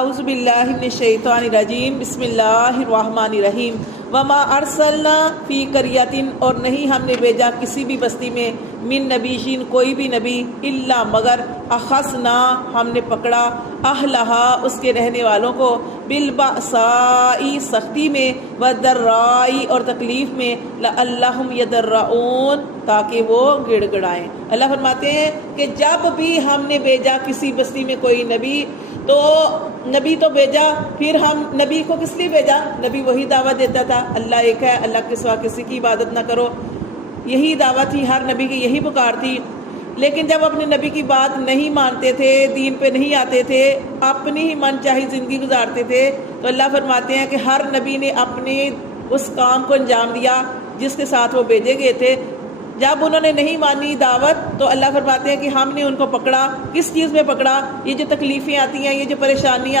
اعوذ باللہ من الشیطان الرجیم بسم اللہ الرحمن الرحیم وما ارسلنا فی قریۃ اور نہیں ہم نے بھیجا کسی بھی بستی میں من نبیین کوئی بھی نبی الا مگر اخذنا ہم نے پکڑا اہلہا اس کے رہنے والوں کو بالبأساء سختی میں والضراء اور تکلیف میں لعلہم یضرعون تاکہ وہ گڑ گڑائیں۔ اللہ فرماتے ہیں کہ جب بھی ہم نے بھیجا کسی بستی میں کوئی نبی تو نبی تو بھیجا، پھر ہم نبی کو کس لیے بھیجا؟ نبی وہی دعوت دیتا تھا اللہ ایک ہے، اللہ کے سوا کسی کی عبادت نہ کرو، یہی دعوت تھی، ہر نبی کی یہی پکار تھی۔ لیکن جب اپنے نبی کی بات نہیں مانتے تھے، دین پہ نہیں آتے تھے، اپنی ہی من چاہی زندگی گزارتے تھے، تو اللہ فرماتے ہیں کہ ہر نبی نے اپنے اس کام کو انجام دیا جس کے ساتھ وہ بھیجے گئے تھے۔ جب انہوں نے نہیں مانی دعوت تو اللہ فرماتے ہیں کہ ہم نے ان کو پکڑا، کس چیز میں پکڑا؟ یہ جو تکلیفیں آتی ہیں، یہ جو پریشانیاں